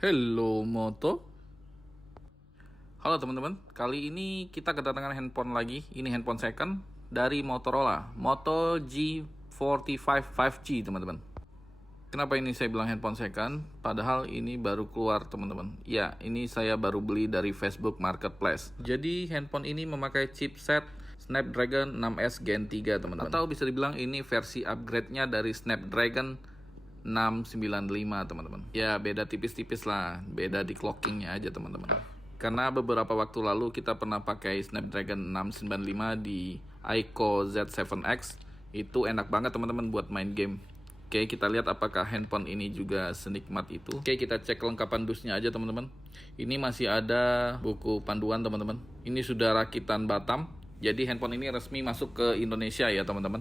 Hello Moto. Halo teman-teman, kali ini kita kedatangan handphone lagi. Ini handphone second dari Motorola Moto G45 5G teman-teman. Kenapa ini saya bilang handphone second? Padahal ini baru keluar teman-teman. Ya, ini saya baru beli dari Facebook Marketplace. Jadi handphone ini memakai chipset Snapdragon 6S Gen 3 teman-teman. Atau bisa dibilang ini versi upgrade-nya dari Snapdragon 695 teman-teman. Ya beda tipis-tipis lah, beda di clockingnya aja teman-teman. Karena beberapa waktu lalu kita pernah pakai Snapdragon 695 di Aiko Z7X. Itu enak banget teman-teman buat main game. Oke, kita lihat apakah handphone ini juga senikmat itu. Oke, kita cek kelengkapan dusnya aja teman-teman. Ini masih ada buku panduan teman-teman. Ini sudah rakitan Batam. Jadi handphone ini resmi masuk ke Indonesia ya teman-teman.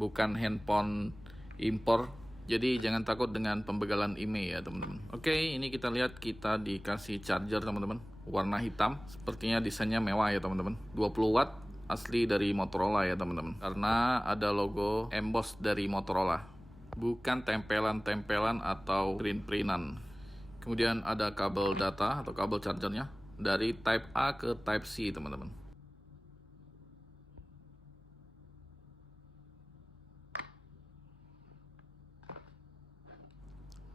Bukan handphone impor. Jadi jangan takut dengan pembegalan email ya teman-teman. Oke, ini kita lihat kita dikasih charger teman-teman. Warna hitam, sepertinya desainnya mewah ya teman-teman. 20 watt, asli dari Motorola ya teman-teman. Karena ada logo emboss dari Motorola. Bukan tempelan-tempelan atau print-printan. Kemudian ada kabel data atau kabel chargernya. Dari Type A ke Type C teman-teman.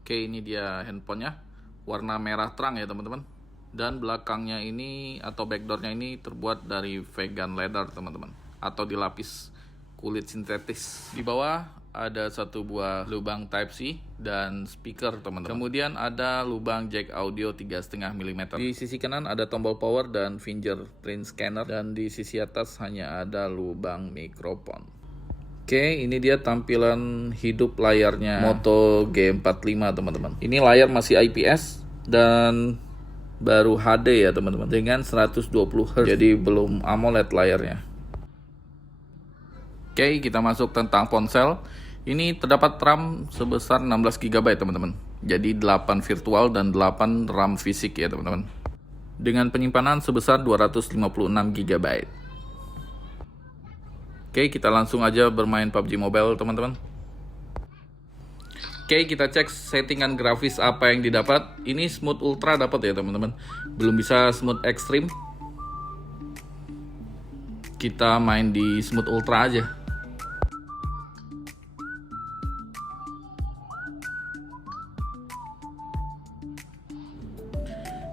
Oke, ini dia handphonenya, warna merah terang ya teman-teman. Dan belakangnya ini atau backdoornya ini terbuat dari vegan leather teman-teman, atau dilapis kulit sintetis. Di bawah ada satu buah lubang Type C dan speaker teman-teman. Kemudian ada lubang jack audio 3,5 mm. Di sisi kanan ada tombol power dan fingerprint scanner, dan di sisi atas hanya ada lubang mikrofon. Oke, ini dia tampilan hidup layarnya Moto G45 teman-teman. Ini layar masih IPS dan baru HD ya teman-teman, dengan 120 Hz. Jadi belum AMOLED layarnya. Oke, kita masuk tentang ponsel. Ini terdapat RAM sebesar 16 GB teman-teman. Jadi 8 virtual dan 8 RAM fisik ya teman-teman. Dengan penyimpanan sebesar 256 GB. Oke, kita langsung aja bermain PUBG Mobile teman-teman. Oke, kita cek settingan grafis apa yang didapat. Ini smooth ultra dapat ya teman-teman. Belum bisa smooth extreme. Kita main di smooth ultra aja.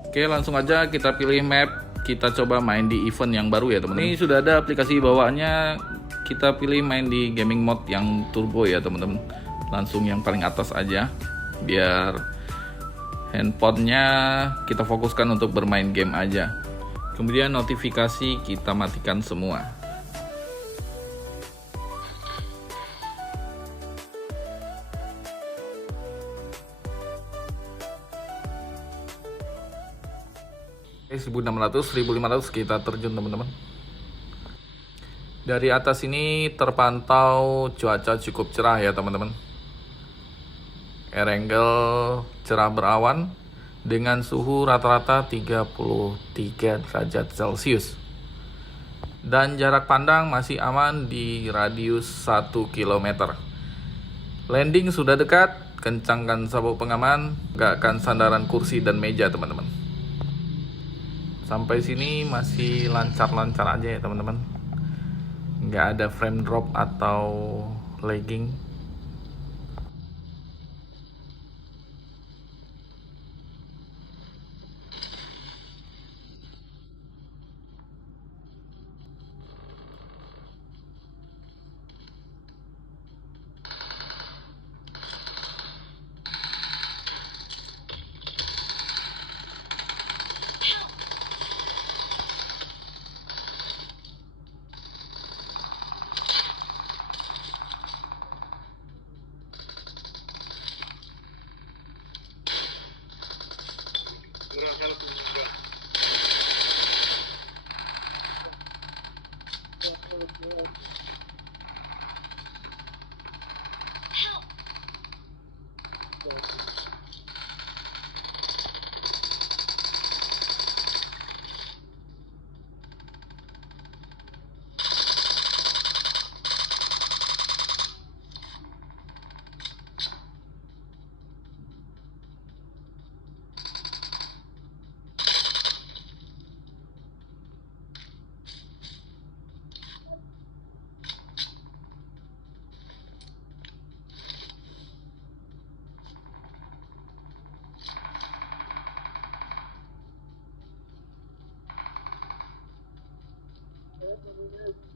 Oke, langsung aja kita pilih map. Kita coba main di event yang baru ya teman-teman. Ini sudah ada aplikasi bawaannya. Kita pilih main di gaming mode yang turbo ya teman-teman. Langsung yang paling atas aja, biar handphonenya kita fokuskan untuk bermain game aja. Kemudian notifikasi kita matikan semua. Oke, 1600, 1500 kita terjun teman-teman. Dari atas ini terpantau cuaca cukup cerah ya teman-teman. Air angle cerah berawan dengan suhu rata-rata 33 derajat Celcius. Dan jarak pandang masih aman di radius 1 km. Landing sudah dekat, kencangkan sabuk pengaman, tegakkan sandaran kursi dan meja teman-teman. Sampai sini masih lancar-lancar aja ya teman-teman. Nggak ada frame drop atau lagging.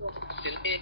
Sini.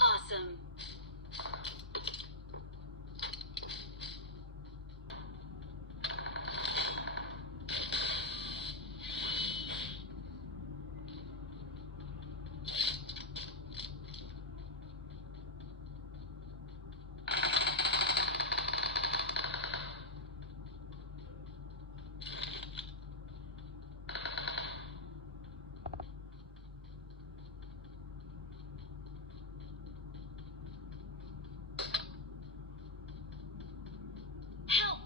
Awesome. Help!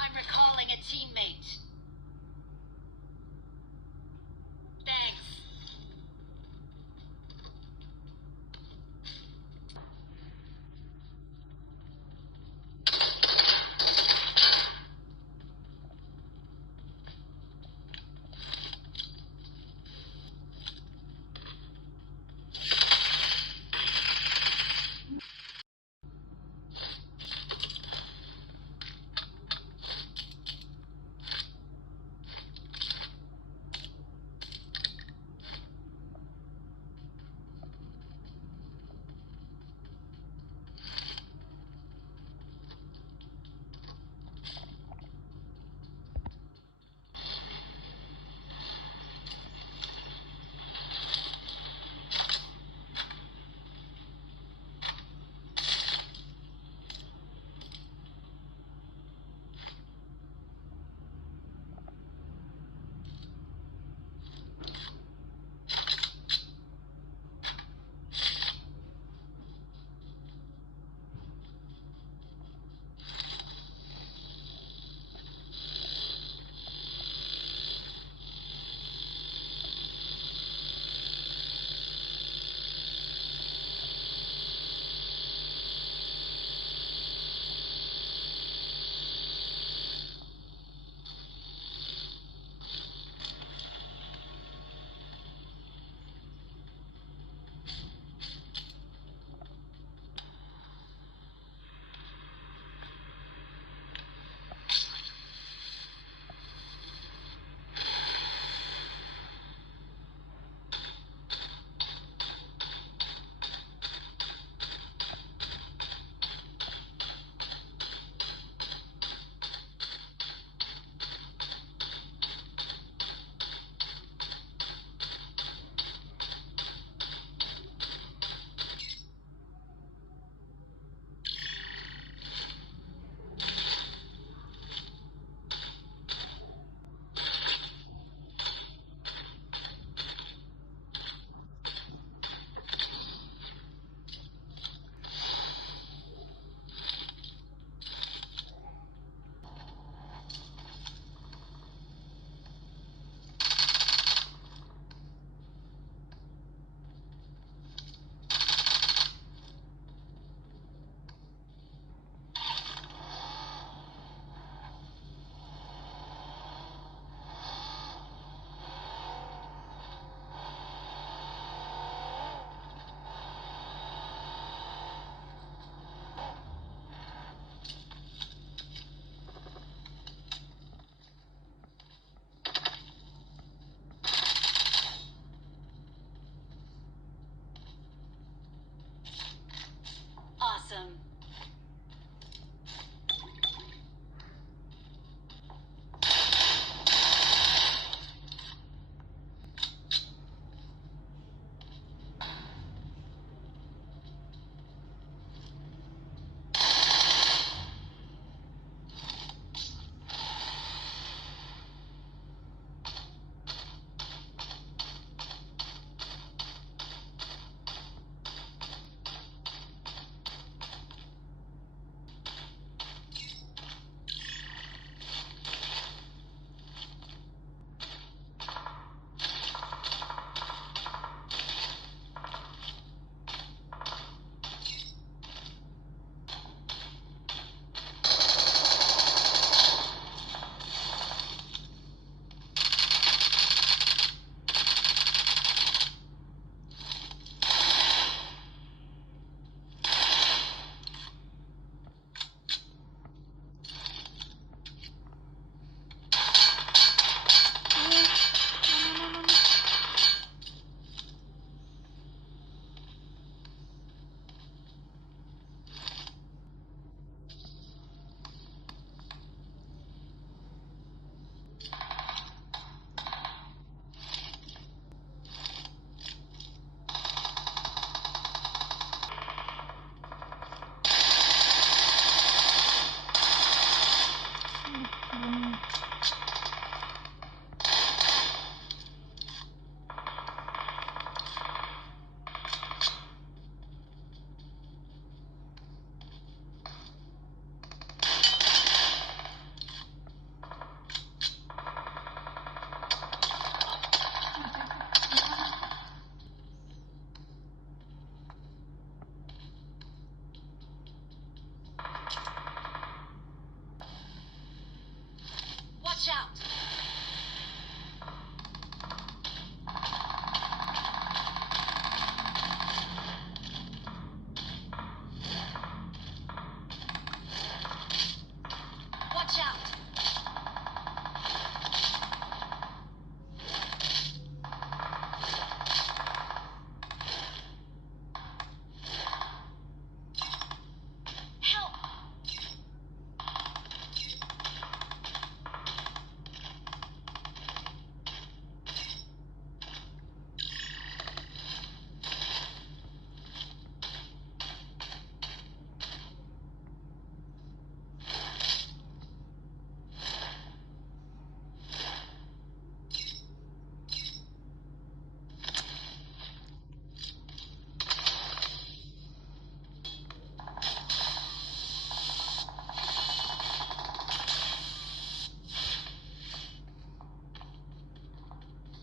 I'm recalling a teammate. Thanks.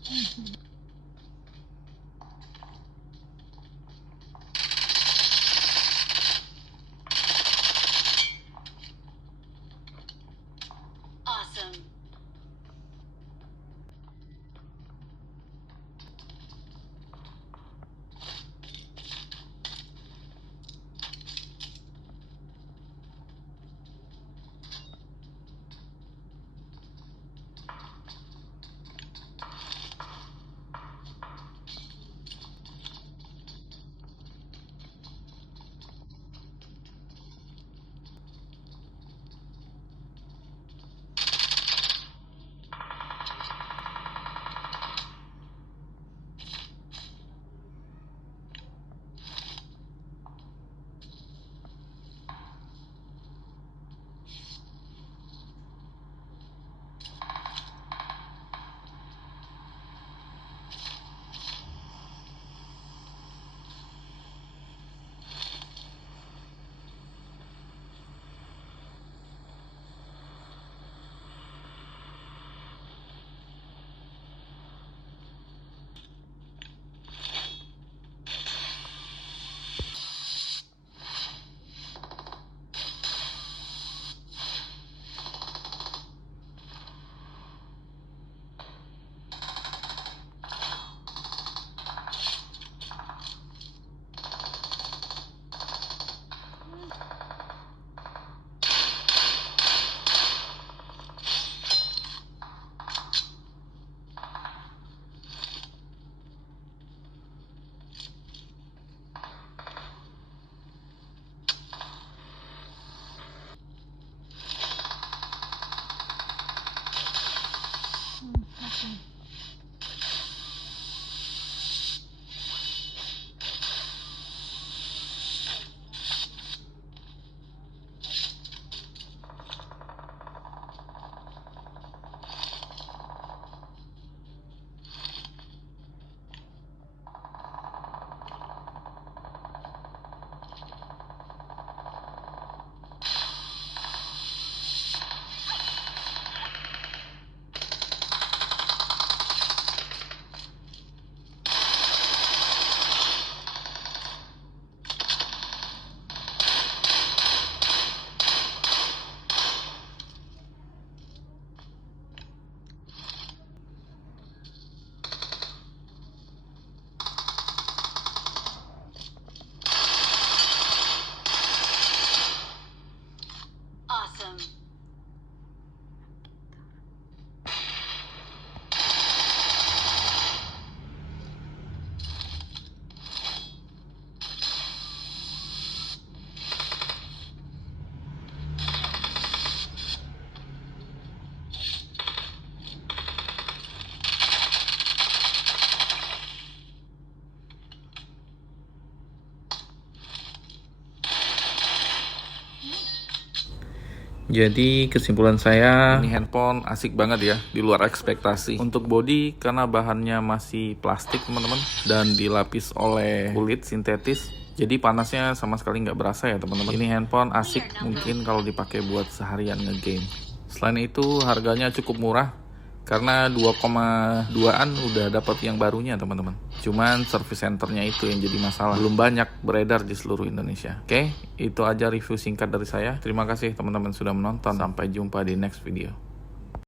Awesome. Awesome. Jadi kesimpulan saya, ini handphone asik banget ya, di luar ekspektasi. Untuk body, karena bahannya masih plastik teman-teman, dan dilapis oleh kulit sintetis, jadi panasnya sama sekali nggak berasa ya teman-teman. Ini handphone asik mungkin kalau dipakai buat seharian ngegame. Selain itu harganya cukup murah, karena 2,2an udah dapat yang barunya teman-teman. Cuman service centernya itu yang jadi masalah, belum banyak beredar di seluruh Indonesia. Oke, itu aja review singkat dari saya. Terima kasih teman-teman sudah menonton, sampai jumpa di next video.